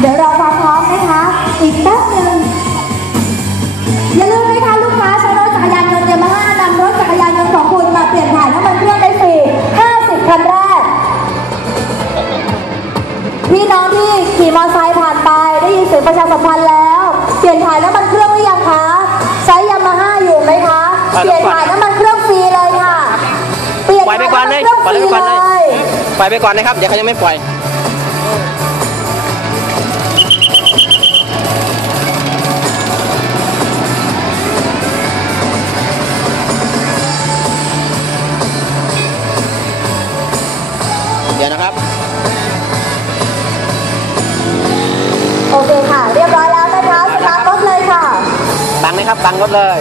เดี๋ยวรอความพร้อมนะคะ อีกแป๊บหนึ่งอย่าลืมนะคะลูกค้าใช้รถจักรยานยนต์ยามาฮ่านำรถจักรยานยนต์ของคุณมาเปลี่ยนถ่ายน้ำมันเครื่องได้ฟรี 50 คันแรก พี่น้องที่ขี่มอเตอร์ไซค์ผ่านไปได้ยินเสียงประชาสัมพันธ์แล้ว เปลี่ยนถ่ายน้ำมันเครื่องหรือยังคะใช้ยามาฮ่าอยู่ไหมคะ เปลี่ยนถ่ายน้ำมันเครื่องฟรีเลยค่ะ เปลี่ยนปล่อยไปก่อนเลยถ่าำมัปล่อยไปก่อนเลยฟรีปล่อยไปก่อนนะครับเดี๋ยวเขายังไม่ปล่อย ตังค์เลยครับตังค์รถเลย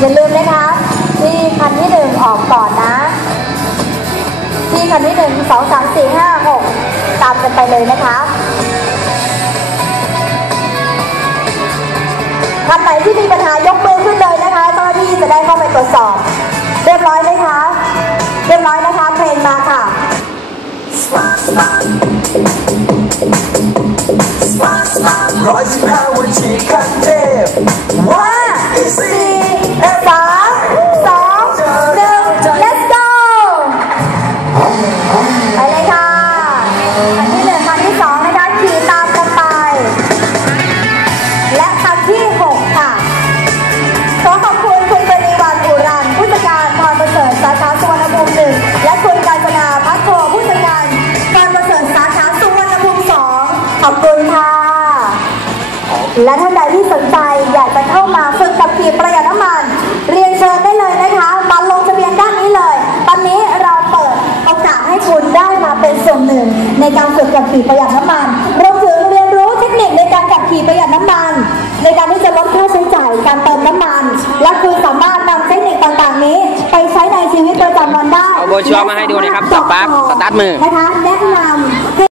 อย่าลืมนะคะที่คันที่หนึ่งออกก่อนนะ ที่คันที่หนึ่งสองสามสี่ห้าหกตามกันไปเลยนะคะคันไหนที่มีปัญหายกมือขึ้นเลยนะคะเจ้าหน้าที่จะได้เข้าไปตรวจสอบ เรียบร้อยไหมคะเรียบร้อยนะคะเพลงมาค่ะ ร้อย และท่านใดที่สนใจอยากจะเข้ามาฝึกขับขี่ประหยัดน้ำมัน เรียนเชิญได้เลยนะคะมาลงทะเบียนด้านนี้เลย ตอนนี้เราเปิดโอกาสให้คุณได้มาเป็นส่วนหนึ่ง ในการฝึกขับขี่ประหยัดน้ำมันรวมถึงเรียนรู้เทคนิคในการขับขี่ประหยัดน้ำมัน ในการที่จะลดค่าใช้จ่ายการเติมน้ำมัน และคุณสามารถนำเทคนิคต่างๆนี้ ไปใช้ในชีวิตประจำวันได้เอาโบรชัวร์มาให้ดูหน่อยครับสตาร์ทสตาร์ทมือนะคะแนะน